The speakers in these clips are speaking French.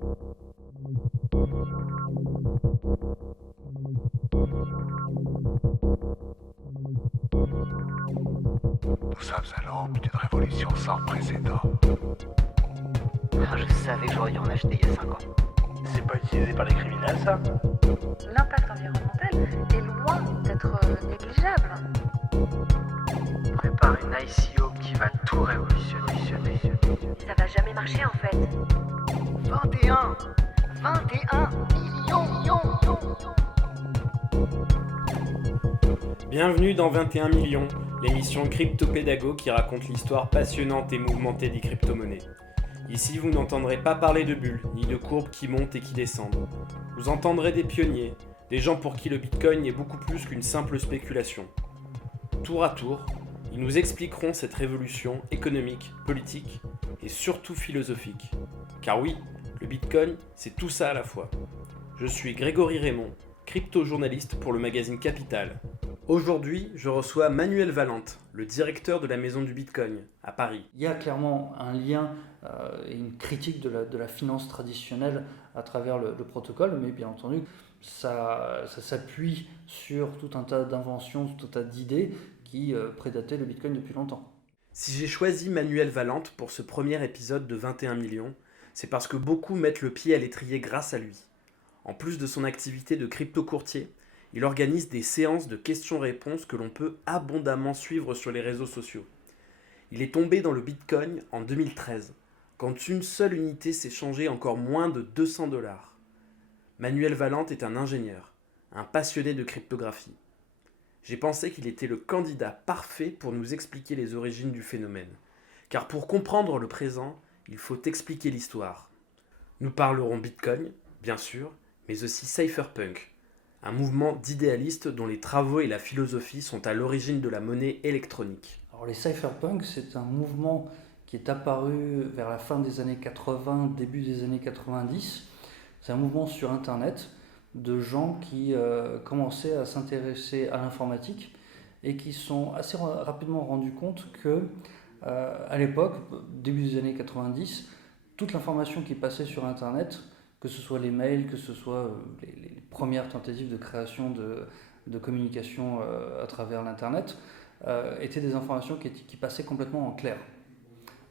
Nous sommes à l'aube d'une révolution sans précédent. Ah, je savais que j'aurais dû en acheter il y a 5 ans. C'est pas utilisé par les criminels, ça? L'impact environnemental est loin d'être négligeable. On prépare une ICO qui va tout révolutionner. Ça va jamais marcher en fait. 21 millions. Bienvenue dans 21 millions, l'émission crypto-pédago qui raconte l'histoire passionnante et mouvementée des crypto-monnaies. Ici, vous n'entendrez pas parler de bulles, ni de courbes qui montent et qui descendent. Vous entendrez des pionniers, des gens pour qui le Bitcoin est beaucoup plus qu'une simple spéculation. Tour à tour, ils nous expliqueront cette révolution économique, politique et surtout philosophique. Car oui, le Bitcoin, c'est tout ça à la fois. Je suis Grégory Raymond, crypto-journaliste pour le magazine Capital. Aujourd'hui, je reçois Manuel Valente, le directeur de la Maison du Bitcoin, à Paris. Il y a clairement un lien et une critique de la finance traditionnelle à travers le protocole, mais bien entendu, ça s'appuie sur tout un tas d'inventions, tout un tas d'idées qui prédataient le Bitcoin depuis longtemps. Si j'ai choisi Manuel Valente pour ce premier épisode de 21 millions, c'est parce que beaucoup mettent le pied à l'étrier grâce à lui. En plus de son activité de crypto-courtier, il organise des séances de questions-réponses que l'on peut abondamment suivre sur les réseaux sociaux. Il est tombé dans le Bitcoin en 2013, quand une seule unité s'échangeait encore moins de 200 $. Manuel Valente est un ingénieur, un passionné de cryptographie. J'ai pensé qu'il était le candidat parfait pour nous expliquer les origines du phénomène. Car pour comprendre le présent, il faut expliquer l'histoire. Nous parlerons Bitcoin, bien sûr, mais aussi cypherpunk, un mouvement d'idéalistes dont les travaux et la philosophie sont à l'origine de la monnaie électronique. Alors les cypherpunks, c'est un mouvement qui est apparu vers la fin des années 80, début des années 90. C'est un mouvement sur Internet de gens qui commençaient à s'intéresser à l'informatique et qui sont assez rapidement rendus compte que, à l'époque, début des années 90, toute l'information qui passait sur Internet, que ce soit les mails, que ce soit les premières tentatives de création de communication à travers l'Internet, étaient des informations qui passaient complètement en clair.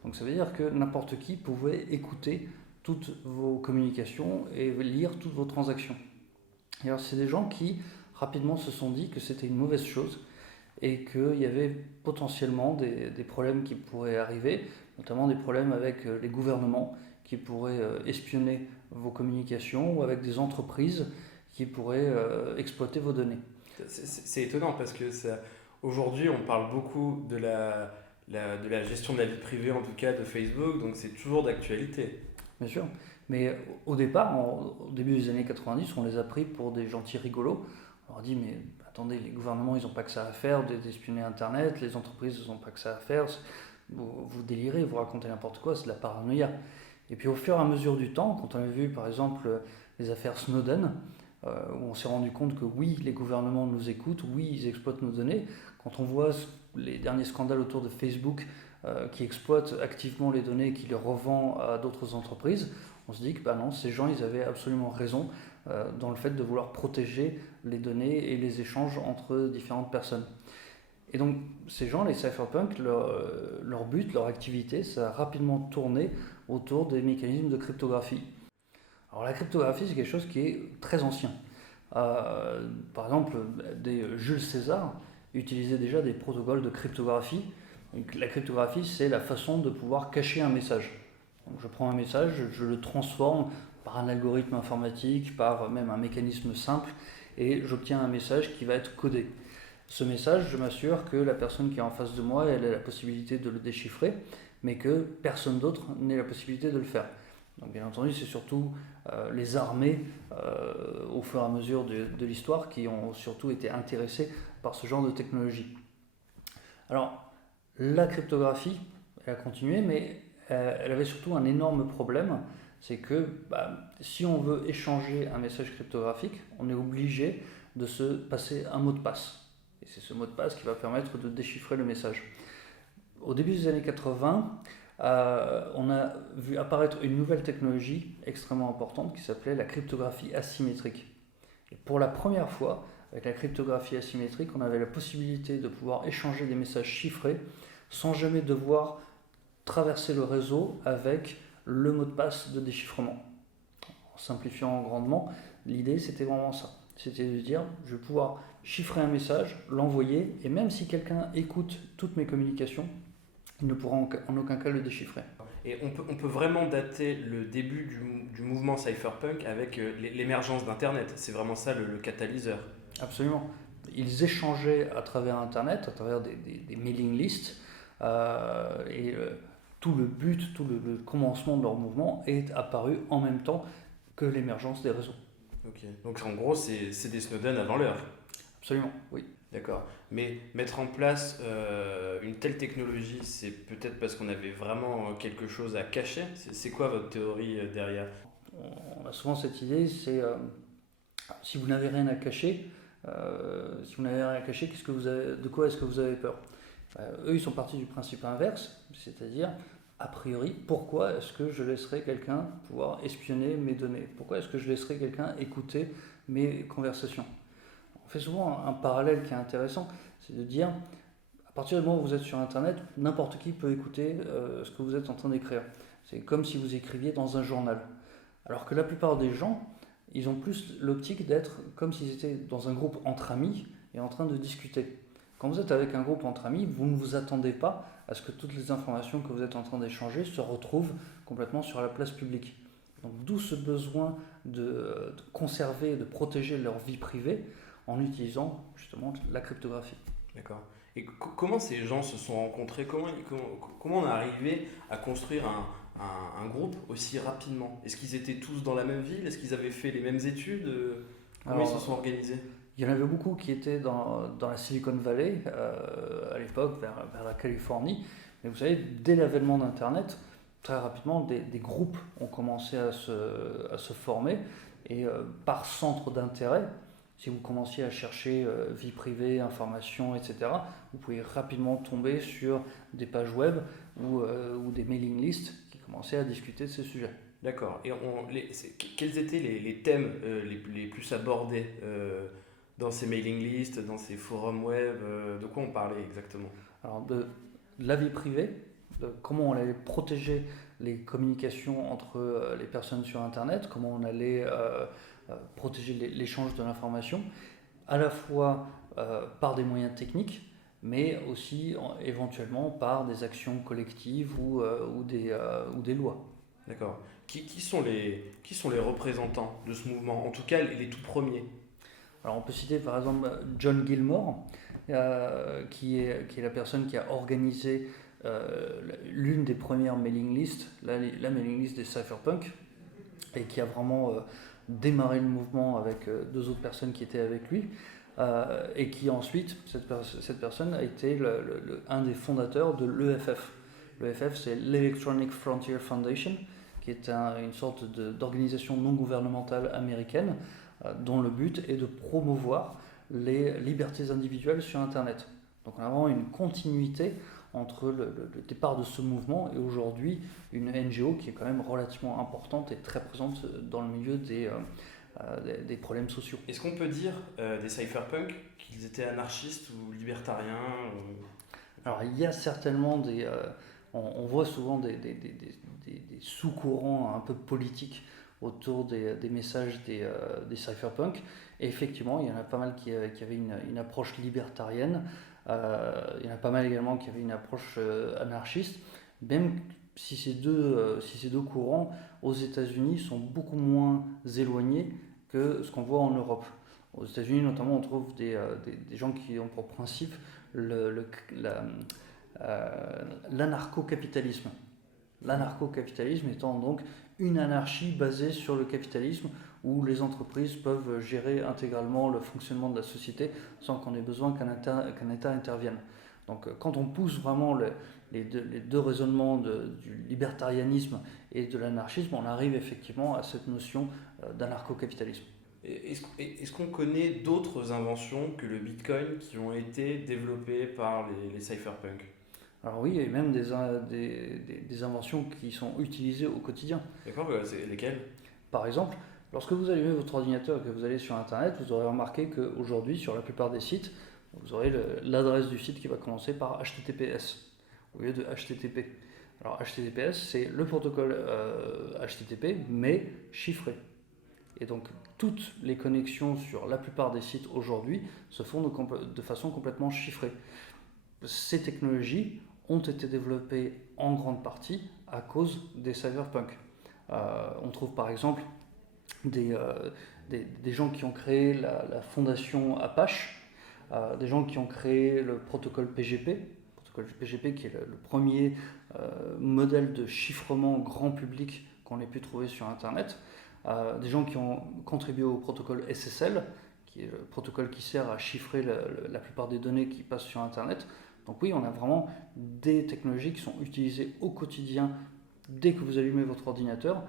Donc ça veut dire que n'importe qui pouvait écouter toutes vos communications et lire toutes vos transactions. Et alors c'est des gens qui rapidement se sont dit que c'était une mauvaise chose et qu'il y avait potentiellement des problèmes qui pourraient arriver, notamment des problèmes avec les gouvernements qui pourraient espionner vos communications ou avec des entreprises qui pourraient exploiter vos données. C'est étonnant parce que aujourd'hui on parle beaucoup de la gestion de la vie privée, en tout cas de Facebook, donc c'est toujours d'actualité. Bien sûr, mais au départ, au début des années 90, on les a pris pour des gentils rigolos. On leur dit mais attendez, les gouvernements ils n'ont pas que ça à faire d'espionner Internet, les entreprises ils n'ont pas que ça à faire, vous délirez, vous racontez n'importe quoi, c'est de la paranoïa. Et puis au fur et à mesure du temps, quand on a vu par exemple les affaires Snowden, où on s'est rendu compte que oui, les gouvernements nous écoutent, oui, ils exploitent nos données, quand on voit les derniers scandales autour de Facebook qui exploitent activement les données et qui les revend à d'autres entreprises, on se dit que non, ces gens ils avaient absolument raison dans le fait de vouloir protéger les données et les échanges entre différentes personnes. Et donc ces gens, les cypherpunks, leur but, leur activité, ça a rapidement tourné autour des mécanismes de cryptographie. Alors la cryptographie, c'est quelque chose qui est très ancien. Par exemple, Jules César utilisait déjà des protocoles de cryptographie. Donc, la cryptographie, c'est la façon de pouvoir cacher un message. Donc, je prends un message, je le transforme par un algorithme informatique, par même un mécanisme simple, et j'obtiens un message qui va être codé. Ce message, je m'assure que la personne qui est en face de moi, elle a la possibilité de le déchiffrer, mais que personne d'autre n'ait la possibilité de le faire. Donc bien entendu, c'est surtout les armées, au fur et à mesure de l'histoire, qui ont surtout été intéressées par ce genre de technologie. Alors, la cryptographie, elle a continué, mais elle avait surtout un énorme problème, c'est que si on veut échanger un message cryptographique, on est obligé de se passer un mot de passe. Et c'est ce mot de passe qui va permettre de déchiffrer le message. Au début des années 80, on a vu apparaître une nouvelle technologie extrêmement importante qui s'appelait la cryptographie asymétrique. Et pour la première fois, avec la cryptographie asymétrique, on avait la possibilité de pouvoir échanger des messages chiffrés sans jamais devoir traverser le réseau avec le mot de passe de déchiffrement. En simplifiant grandement, l'idée c'était vraiment ça. C'était de dire, je vais pouvoir chiffrer un message, l'envoyer, et même si quelqu'un écoute toutes mes communications, il ne pourra en aucun cas le déchiffrer. Et on peut vraiment dater le début du mouvement cypherpunk avec l'émergence d'Internet. C'est vraiment ça le catalyseur. Absolument. Ils échangeaient à travers Internet, à travers des mailing lists, tout le but, tout le commencement de leur mouvement est apparu en même temps que l'émergence des réseaux. Ok. Donc en gros, c'est des Snowden avant l'heure. Absolument, oui. D'accord. Mais mettre en place une telle technologie, c'est peut-être parce qu'on avait vraiment quelque chose à cacher. C'est quoi votre théorie derrière? On a souvent cette idée, c'est si vous n'avez rien à cacher, de quoi est-ce que vous avez peur? Eux, ils sont partis du principe inverse, c'est-à-dire, a priori, pourquoi est-ce que je laisserais quelqu'un pouvoir espionner mes données? Pourquoi est-ce que je laisserais quelqu'un écouter mes conversations? On fait souvent un parallèle qui est intéressant, c'est de dire, à partir du moment où vous êtes sur Internet, n'importe qui peut écouter ce que vous êtes en train d'écrire. C'est comme si vous écriviez dans un journal. Alors que la plupart des gens, ils ont plus l'optique d'être comme s'ils étaient dans un groupe entre amis et en train de discuter. Quand vous êtes avec un groupe entre amis, vous ne vous attendez pas à ce que toutes les informations que vous êtes en train d'échanger se retrouvent complètement sur la place publique. Donc d'où ce besoin de conserver, de protéger leur vie privée en utilisant justement la cryptographie. D'accord. Et comment ces gens se sont rencontrés? Comment on est arrivé à construire un groupe aussi rapidement? Est-ce qu'ils étaient tous dans la même ville? Est-ce qu'ils avaient fait les mêmes études? Comment ils se sont organisés? Il y en avait beaucoup qui étaient dans la Silicon Valley, à l'époque, vers la Californie. Mais vous savez, dès l'avènement d'Internet, très rapidement, des groupes ont commencé à se former. Et par centre d'intérêt, si vous commenciez à chercher vie privée, informations, etc., vous pouvez rapidement tomber sur des pages web ou des mailing lists qui commençaient à discuter de ces sujets. D'accord. Et quels étaient les thèmes les plus abordés dans ces mailing lists, dans ces forums web? De quoi on parlait exactement? Alors de la vie privée, de comment on allait protéger les communications entre les personnes sur Internet, comment on allait protéger l'échange de l'information, à la fois par des moyens techniques, mais aussi éventuellement par des actions collectives ou des lois. D'accord. Qui sont les représentants de ce mouvement? En tout cas, les tout premiers. Alors on peut citer par exemple John Gilmore, qui est la personne qui a organisé l'une des premières mailing lists, la mailing list des cypherpunks, et qui a vraiment démarré le mouvement avec deux autres personnes qui étaient avec lui, et qui ensuite, cette personne a été un des fondateurs de l'EFF. L'EFF, c'est l'Electronic Frontier Foundation, qui est une sorte d'organisation non gouvernementale américaine, dont le but est de promouvoir les libertés individuelles sur Internet. Donc on a vraiment une continuité entre le départ de ce mouvement et aujourd'hui une NGO qui est quand même relativement importante et très présente dans le milieu des problèmes sociaux. Est-ce qu'on peut dire des cypherpunks qu'ils étaient anarchistes ou libertariens Alors il y a certainement on voit souvent des sous-courants un peu politiques autour des messages des cypherpunks. Et effectivement, il y en a pas mal qui avaient une approche libertarienne. Il y en a pas mal également qui avaient une approche anarchiste, même si ces deux courants aux États-Unis sont beaucoup moins éloignés que ce qu'on voit en Europe. Aux États-Unis, notamment, on trouve des gens qui ont pour principe l'anarcho-capitalisme. L'anarcho-capitalisme étant donc une anarchie basée sur le capitalisme où les entreprises peuvent gérer intégralement le fonctionnement de la société sans qu'on ait besoin qu'un État intervienne. Donc quand on pousse vraiment les deux raisonnements du libertarianisme et de l'anarchisme, on arrive effectivement à cette notion d'anarcho-capitalisme. Est-ce qu'on connaît d'autres inventions que le Bitcoin qui ont été développées par les cypherpunks? Alors oui, il y a même des inventions qui sont utilisées au quotidien. D'accord, c'est lesquels? Par exemple, lorsque vous allumez votre ordinateur et que vous allez sur Internet, vous aurez remarqué qu'aujourd'hui, sur la plupart des sites, vous aurez l'adresse du site qui va commencer par HTTPS au lieu de HTTP. Alors HTTPS, c'est le protocole HTTP, mais chiffré. Et donc, toutes les connexions sur la plupart des sites aujourd'hui se font de façon complètement chiffrée. Ces technologies ont été développées en grande partie à cause des cypherpunks. On trouve par exemple des gens qui ont créé la fondation Apache, des gens qui ont créé le protocole PGP qui est le premier modèle de chiffrement grand public qu'on ait pu trouver sur Internet, des gens qui ont contribué au protocole SSL, qui est le protocole qui sert à chiffrer la plupart des données qui passent sur Internet. Donc oui, on a vraiment des technologies qui sont utilisées au quotidien dès que vous allumez votre ordinateur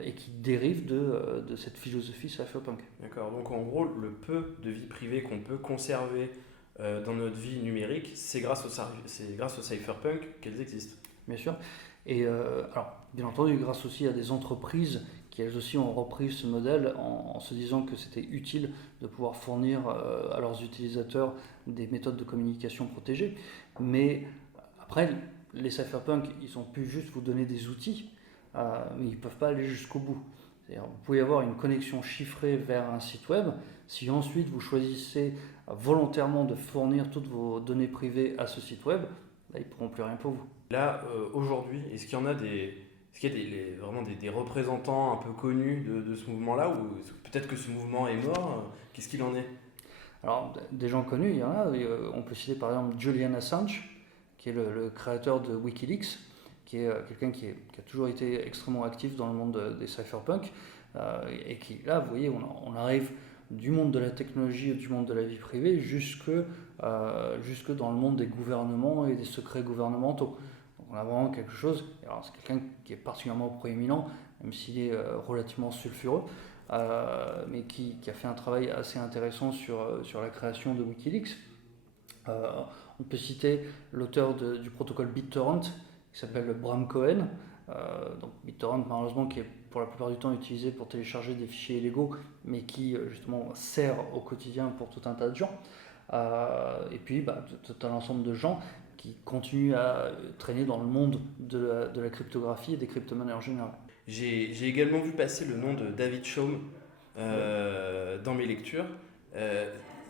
et qui dérivent de cette philosophie cypherpunk. D'accord, donc en gros, le peu de vie privée qu'on peut conserver dans notre vie numérique, c'est grâce au cypherpunk qu'elles existent. Bien sûr. Et alors, bien entendu, grâce aussi à des entreprises qui elles aussi ont repris ce modèle en se disant que c'était utile de pouvoir fournir à leurs utilisateurs des méthodes de communication protégées. Mais après, les cypherpunks, ils ont pu juste vous donner des outils, mais ils ne peuvent pas aller jusqu'au bout. C'est-à-dire, vous pouvez avoir une connexion chiffrée vers un site web. Si ensuite vous choisissez volontairement de fournir toutes vos données privées à ce site web, là, ils ne pourront plus rien pour vous. Là, aujourd'hui, est-ce qu'il y a vraiment des représentants un peu connus de ce mouvement-là, ou peut-être que ce mouvement est mort? Qu'est-ce qu'il en est? Alors, des gens connus, il y en a. On peut citer par exemple Julian Assange, qui est le créateur de Wikileaks, qui est quelqu'un qui a toujours été extrêmement actif dans le monde des cypherpunks, et qui, là, vous voyez, on arrive du monde de la technologie et du monde de la vie privée jusque dans le monde des gouvernements et des secrets gouvernementaux. Donc on a vraiment quelque chose, alors c'est quelqu'un qui est particulièrement proéminent, même s'il est relativement sulfureux, mais qui a fait un travail assez intéressant sur la création de Wikileaks. On peut citer l'auteur du protocole BitTorrent, qui s'appelle Bram Cohen. Donc BitTorrent, malheureusement, qui est pour la plupart du temps utilisé pour télécharger des fichiers illégaux, mais qui justement sert au quotidien pour tout un tas de gens. Et puis tout un ensemble de gens qui continuent à traîner dans le monde de la cryptographie et des crypto-monnaies en général. J'ai également vu passer le nom de David Chaum dans mes lectures.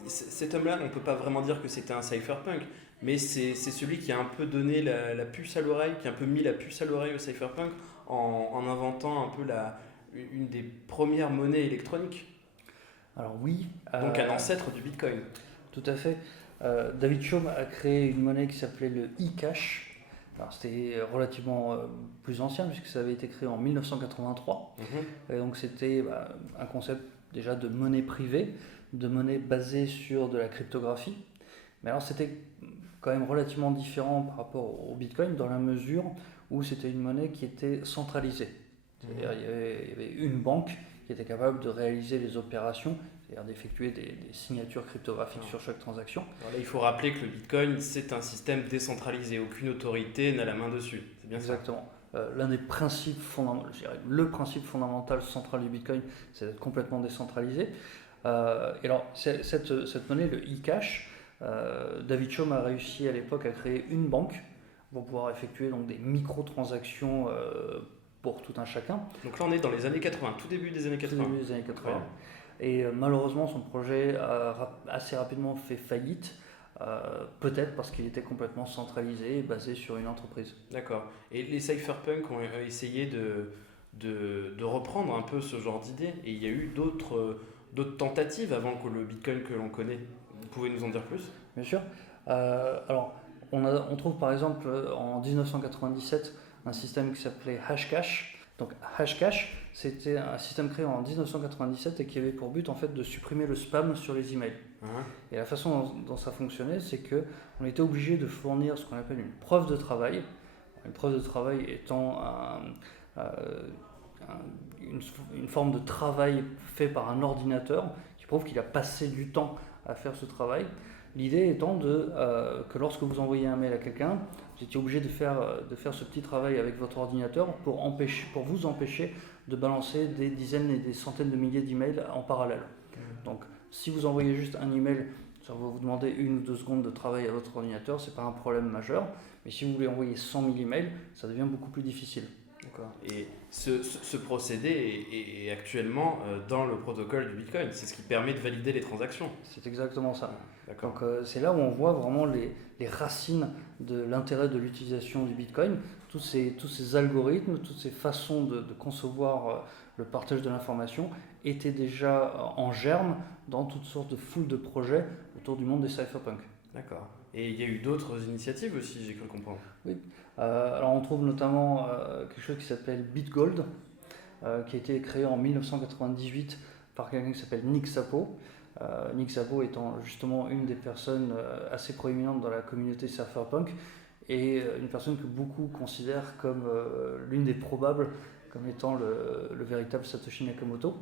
Cet homme-là, on ne peut pas vraiment dire que c'était un cypherpunk, mais c'est celui qui a un peu donné la puce à l'oreille, qui a un peu mis la puce à l'oreille au cypherpunk en inventant un peu une des premières monnaies électroniques. Alors oui. Donc un ancêtre du Bitcoin. Tout à fait. David Chaum a créé une monnaie qui s'appelait le e-cash. Alors c'était relativement plus ancien puisque ça avait été créé en 1983. Et donc c'était un concept déjà de monnaie privée, de monnaie basée sur de la cryptographie. Mais alors c'était quand même relativement différent par rapport au Bitcoin dans la mesure où c'était une monnaie qui était centralisée. C'est-à-dire il y avait une banque qui était capable de réaliser les opérations, c'est-à-dire d'effectuer des signatures cryptographiques sur chaque transaction. Alors là, il faut rappeler que le Bitcoin, c'est un système décentralisé. Aucune autorité n'a la main dessus. C'est bien ça? Exactement. L'un des principes fondamentaux, je dirais, le principe fondamental central du Bitcoin, c'est d'être complètement décentralisé. Et alors, cette monnaie, le e-cash, David Chaum a réussi à l'époque à créer une banque pour pouvoir effectuer donc, des micro-transactions pour tout un chacun. Donc là, on est dans les années 80, tout début des années 80. Tout début des années 80. Ouais. Et malheureusement, son projet a assez rapidement fait faillite, peut-être parce qu'il était complètement centralisé et basé sur une entreprise. D'accord. Et les cypherpunks ont essayé de reprendre un peu ce genre d'idée, et il y a eu d'autres tentatives avant que le Bitcoin que l'on connaît. Vous pouvez nous en dire plus? Bien sûr. Alors, on trouve par exemple en 1997 un système qui s'appelait Hashcash. Donc Hashcash, c'était un système créé en 1997 et qui avait pour but en fait de supprimer le spam sur les emails. Et la façon dont ça fonctionnait, c'est que on était obligé de fournir ce qu'on appelle une preuve de travail. Une preuve de travail étant une forme de travail fait par un ordinateur qui prouve qu'il a passé du temps à faire ce travail. L'idée étant que lorsque vous envoyez un mail à quelqu'un, vous étiez obligé de faire ce petit travail avec votre ordinateur pour vous empêcher de balancer des dizaines et des centaines de milliers d'emails en parallèle. Donc si vous envoyez juste un email, ça va vous demander 1 ou 2 secondes de travail à votre ordinateur, ce n'est pas un problème majeur. Mais si vous voulez envoyer 100 000 emails, ça devient beaucoup plus difficile. D'accord. Et ce procédé est actuellement dans le protocole du Bitcoin. C'est ce qui permet de valider les transactions. C'est exactement ça. D'accord. Donc c'est là où on voit vraiment les racines de l'intérêt de l'utilisation du Bitcoin, tous ces algorithmes, toutes ces façons de concevoir le partage de l'information étaient déjà en germe dans toutes sortes de foules de projets autour du monde des cypherpunks. D'accord. Et il y a eu d'autres initiatives aussi, j'ai cru comprendre. Oui. Alors on trouve notamment quelque chose qui s'appelle BitGold, qui a été créé en 1998 par quelqu'un qui s'appelle Nick Szabo. Nick Szabo étant justement une des personnes assez proéminentes dans la communauté cypherpunk et une personne que beaucoup considèrent comme l'une des probables comme étant le véritable Satoshi Nakamoto.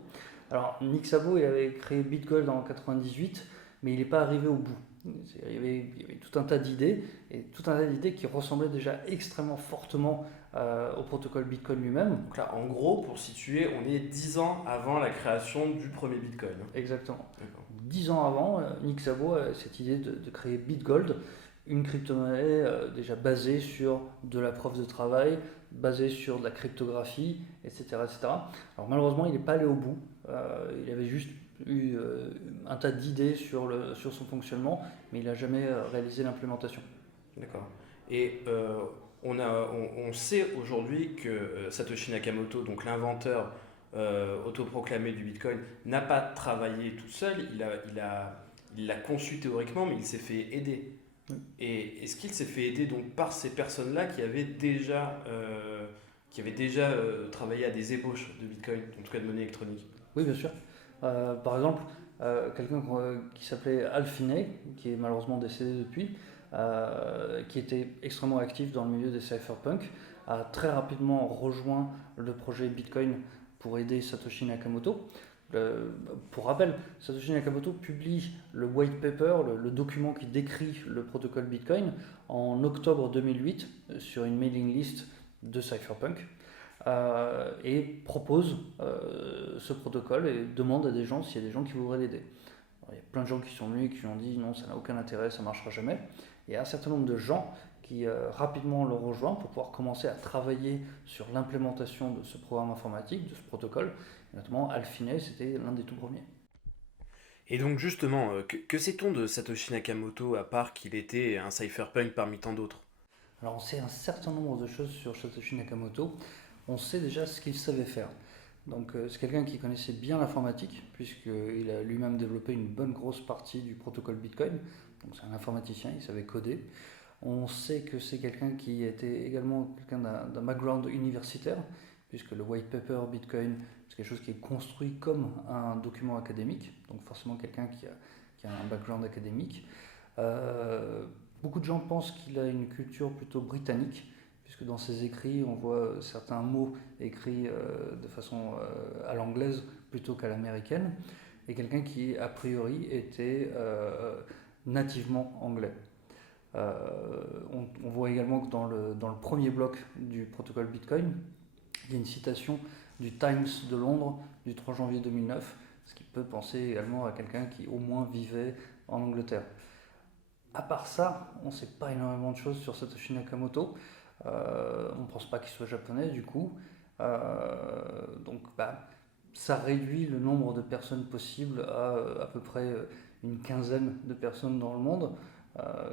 Alors Nick Szabo il avait créé BitGold en 1998, mais il n'est pas arrivé au bout. Il y avait tout un tas d'idées, et tout un tas d'idées qui ressemblaient déjà extrêmement fortement au protocole Bitcoin lui-même. Donc là, en gros, pour situer, on est 10 ans avant la création du premier Bitcoin. Exactement. D'accord. 10 ans avant, Nick Szabo a cette idée de créer BitGold, une crypto-monnaie déjà basée sur de la preuve de travail, basée sur de la cryptographie, etc. etc. Alors malheureusement, il n'est pas allé au bout. Il avait juste eu un tas d'idées sur son fonctionnement, mais il n'a jamais réalisé l'implémentation. D'accord. Et on sait aujourd'hui que Satoshi Nakamoto, donc l'inventeur autoproclamé du Bitcoin, n'a pas travaillé tout seul. Il l'a conçu théoriquement, mais il s'est fait aider. Oui. Et est-ce qu'il s'est fait aider donc par ces personnes-là qui avaient déjà travaillé à des ébauches de Bitcoin, en tout cas de monnaie électronique? Oui, bien sûr. Par exemple, quelqu'un qui s'appelait Al Finney, qui est malheureusement décédé depuis, qui était extrêmement actif dans le milieu des cypherpunks, a très rapidement rejoint le projet Bitcoin pour aider Satoshi Nakamoto. Pour rappel, Satoshi Nakamoto publie le white paper, le document qui décrit le protocole Bitcoin, en octobre 2008 sur une mailing list de cypherpunk. Et propose ce protocole et demande à des gens s'il y a des gens qui voudraient l'aider. Alors, il y a plein de gens qui sont venus et qui ont dit non, ça n'a aucun intérêt, ça ne marchera jamais. Et il y a un certain nombre de gens qui rapidement le rejoignent pour pouvoir commencer à travailler sur l'implémentation de ce programme informatique, de ce protocole. Et notamment Al Finney, c'était l'un des tout premiers. Et donc justement, que sait-on de Satoshi Nakamoto à part qu'il était un cypherpunk parmi tant d'autres? Alors on sait un certain nombre de choses sur Satoshi Nakamoto. On sait déjà ce qu'il savait faire. Donc c'est quelqu'un qui connaissait bien l'informatique, puisqu'il a lui-même développé une bonne grosse partie du protocole Bitcoin. Donc c'est un informaticien, il savait coder. On sait que c'est quelqu'un qui était également quelqu'un d'un background universitaire, puisque le white paper Bitcoin, c'est quelque chose qui est construit comme un document académique, donc forcément quelqu'un qui a un background académique. Beaucoup de gens pensent qu'il a une culture plutôt britannique, puisque dans ses écrits, on voit certains mots écrits de façon à l'anglaise plutôt qu'à l'américaine, et quelqu'un qui, a priori, était nativement anglais. On voit également que dans le premier bloc du protocole Bitcoin, il y a une citation du Times de Londres du 3 janvier 2009, ce qui peut penser également à quelqu'un qui au moins vivait en Angleterre. À part ça, on ne sait pas énormément de choses sur Satoshi Nakamoto. On ne pense pas qu'il soit japonais du coup. Donc ça réduit le nombre de personnes possibles à peu près une quinzaine de personnes dans le monde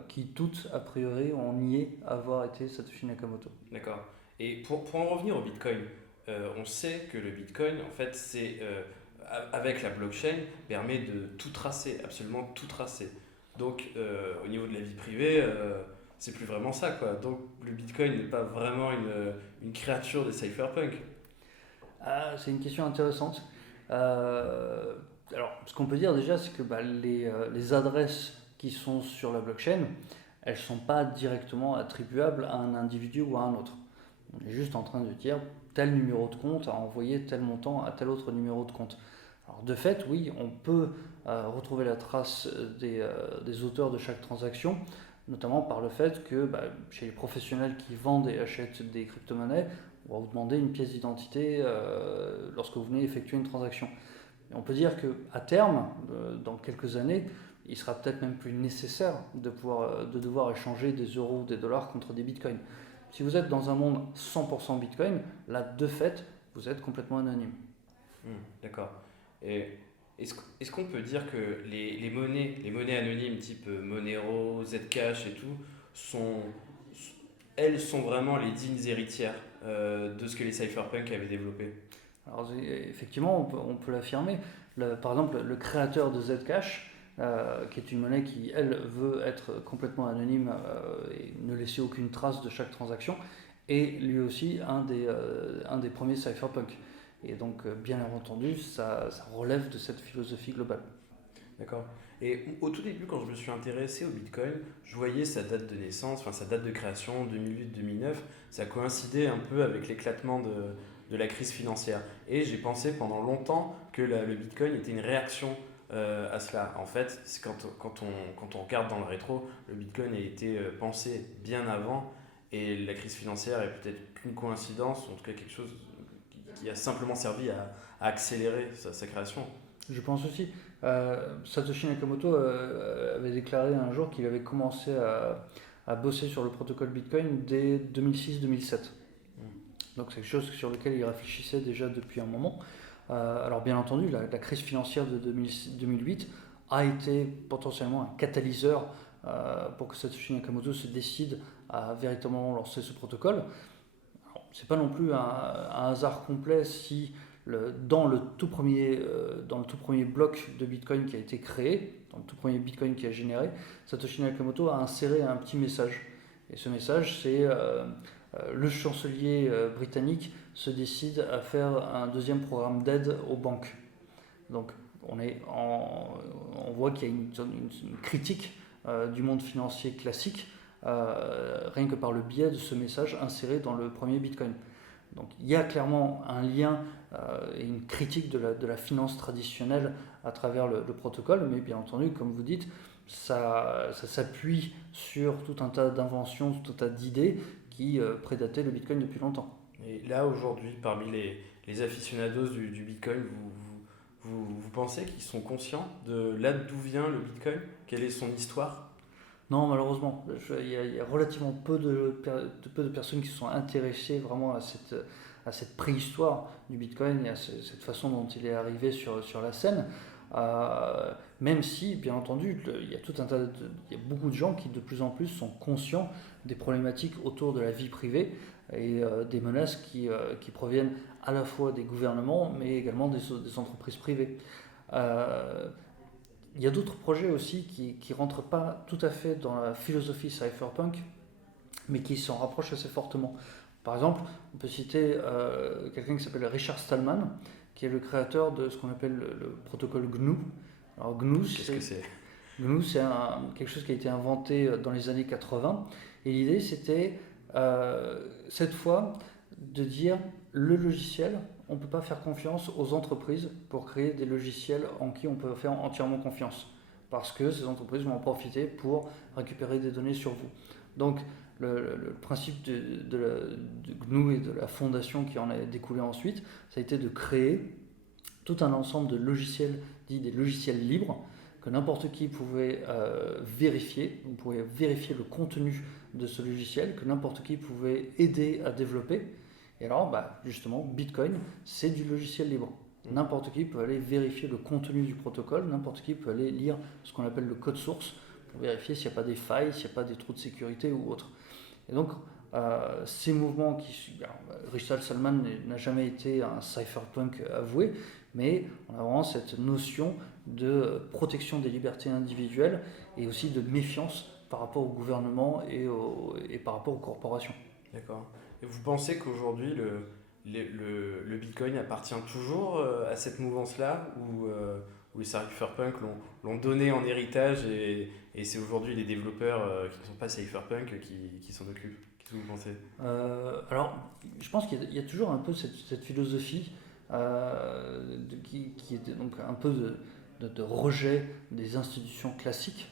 qui toutes, a priori, ont nié avoir été Satoshi Nakamoto. D'accord. Et pour en revenir au Bitcoin, on sait que le Bitcoin, en fait, avec la blockchain, permet de tout tracer, absolument tout tracer. Donc, au niveau de la vie privée, c'est plus vraiment ça, quoi. Donc, le Bitcoin n'est pas vraiment une créature des cypherpunks. C'est une question intéressante. Alors, ce qu'on peut dire déjà, c'est que les adresses qui sont sur la blockchain, elles ne sont pas directement attribuables à un individu ou à un autre. On est juste en train de dire tel numéro de compte a envoyé tel montant à tel autre numéro de compte. Alors de fait, oui, on peut retrouver la trace des auteurs de chaque transaction, notamment par le fait que chez les professionnels qui vendent et achètent des crypto-monnaies, on va vous demander une pièce d'identité lorsque vous venez effectuer une transaction. Et on peut dire qu'à terme, dans quelques années, il sera peut-être même plus nécessaire de devoir échanger des euros ou des dollars contre des bitcoins. Si vous êtes dans un monde 100% bitcoin, là, de fait, vous êtes complètement anonyme. D'accord. Et est-ce qu'on peut dire que les monnaies anonymes type Monero, Zcash et tout, elles sont vraiment les dignes héritières de ce que les cypherpunks avaient développé? Alors effectivement, on peut l'affirmer. Par exemple, le créateur de Zcash, qui est une monnaie qui, elle, veut être complètement anonyme et ne laisser aucune trace de chaque transaction, est lui aussi un des premiers cypherpunks. Et donc, bien entendu, ça relève de cette philosophie globale. D'accord. Et au tout début, quand je me suis intéressé au Bitcoin, je voyais sa date de naissance, enfin sa date de création, 2008-2009. Ça coïncidait un peu avec l'éclatement de la crise financière. Et j'ai pensé pendant longtemps que le Bitcoin était une réaction à cela. En fait, c'est quand on regarde dans le rétro, le Bitcoin a été pensé bien avant et la crise financière est peut-être qu'une coïncidence, ou en tout cas quelque chose qui a simplement servi à accélérer sa création. Je pense aussi. Satoshi Nakamoto avait déclaré un jour qu'il avait commencé à bosser sur le protocole Bitcoin dès 2006-2007. Donc c'est quelque chose sur lequel il réfléchissait déjà depuis un moment. Alors bien entendu, la crise financière de 2008 a été potentiellement un catalyseur pour que Satoshi Nakamoto se décide à véritablement lancer ce protocole. Ce n'est pas non plus un hasard complet si dans le tout premier bloc de Bitcoin qui a été créé, dans le tout premier Bitcoin qui a généré, Satoshi Nakamoto a inséré un petit message. Et ce message, c'est le chancelier britannique se décide à faire un deuxième programme d'aide aux banques. Donc on voit qu'il y a une critique du monde financier classique, rien que par le biais de ce message inséré dans le premier Bitcoin. Donc il y a clairement un lien et une critique de la finance traditionnelle à travers le protocole, mais bien entendu, comme vous dites, ça s'appuie sur tout un tas d'inventions, tout un tas d'idées qui prédataient le Bitcoin depuis longtemps. Et là, aujourd'hui, parmi les aficionados du Bitcoin, vous pensez qu'ils sont conscients de là d'où vient le Bitcoin? Quelle est son histoire? Non, malheureusement. Il y a relativement peu de personnes qui se sont intéressées vraiment à cette préhistoire du Bitcoin et à cette façon dont il est arrivé sur la scène. Même si, bien entendu, il y a beaucoup de gens qui de plus en plus sont conscients des problématiques autour de la vie privée et des menaces qui proviennent à la fois des gouvernements mais également des entreprises privées. Il y a d'autres projets aussi qui ne rentrent pas tout à fait dans la philosophie cypherpunk, mais qui s'en rapprochent assez fortement. Par exemple, on peut citer quelqu'un qui s'appelle Richard Stallman, qui est le créateur de ce qu'on appelle le protocole GNU. Alors GNU, qu'est-ce que c'est? GNU, c'est quelque chose qui a été inventé dans les années 80, et l'idée c'était cette fois de dire le logiciel, on ne peut pas faire confiance aux entreprises pour créer des logiciels en qui on peut faire entièrement confiance, parce que ces entreprises vont en profiter pour récupérer des données sur vous. Donc le principe de GNU et de la fondation qui en a découlé ensuite, ça a été de créer tout un ensemble de logiciels, dits des logiciels libres, que n'importe qui pouvait vérifier. Vous pouvez vérifier le contenu de ce logiciel, que n'importe qui pouvait aider à développer. Et alors, justement, Bitcoin, c'est du logiciel libre. N'importe qui peut aller vérifier le contenu du protocole, n'importe qui peut aller lire ce qu'on appelle le code source pour vérifier s'il n'y a pas des failles, s'il n'y a pas des trous de sécurité ou autre. Et donc, ces mouvements Richard Stallman n'a jamais été un cypherpunk avoué, mais on a vraiment cette notion de protection des libertés individuelles et aussi de méfiance par rapport au gouvernement et par rapport aux corporations. D'accord. Et vous pensez qu'aujourd'hui, le Bitcoin appartient toujours à cette mouvance-là, où les cypherpunks l'ont donné en héritage et c'est aujourd'hui les développeurs qui ne sont pas cypherpunk qui s'en occupent? Qu'est-ce que vous pensez? Alors, je pense qu'il y a toujours un peu cette philosophie qui était donc un peu de rejet des institutions classiques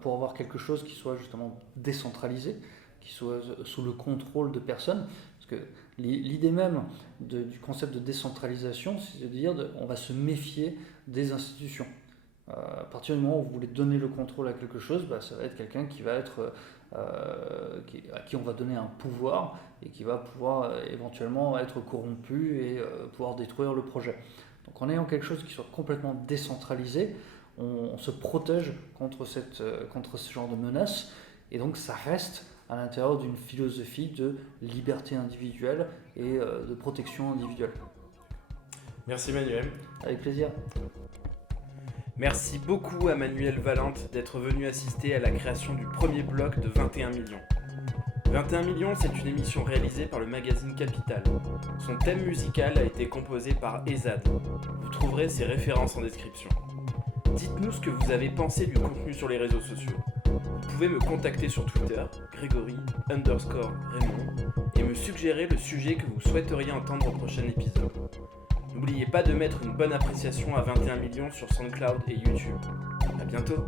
pour avoir quelque chose qui soit justement décentralisé, qui soit sous le contrôle de personnes. Parce que l'idée même du concept de décentralisation, c'est de dire on va se méfier des institutions. À partir du moment où vous voulez donner le contrôle à quelque chose, ça va être quelqu'un qui va être à qui on va donner un pouvoir et qui va pouvoir éventuellement être corrompu et pouvoir détruire le projet. Donc en ayant quelque chose qui soit complètement décentralisé, on se protège contre ce genre de menaces, et donc ça reste à l'intérieur d'une philosophie de liberté individuelle et de protection individuelle. Merci Manuel. Avec plaisir. Merci beaucoup à Manuel Valente d'être venu assister à la création du premier bloc de 21 millions. 21 millions, c'est une émission réalisée par le magazine Capital. Son thème musical a été composé par Ezad. Vous trouverez ses références en description. Dites-nous ce que vous avez pensé du contenu sur les réseaux sociaux. Vous pouvez me contacter sur Twitter, Grégory_Raymond, et me suggérer le sujet que vous souhaiteriez entendre au prochain épisode. N'oubliez pas de mettre une bonne appréciation à 21 millions sur SoundCloud et YouTube. À bientôt.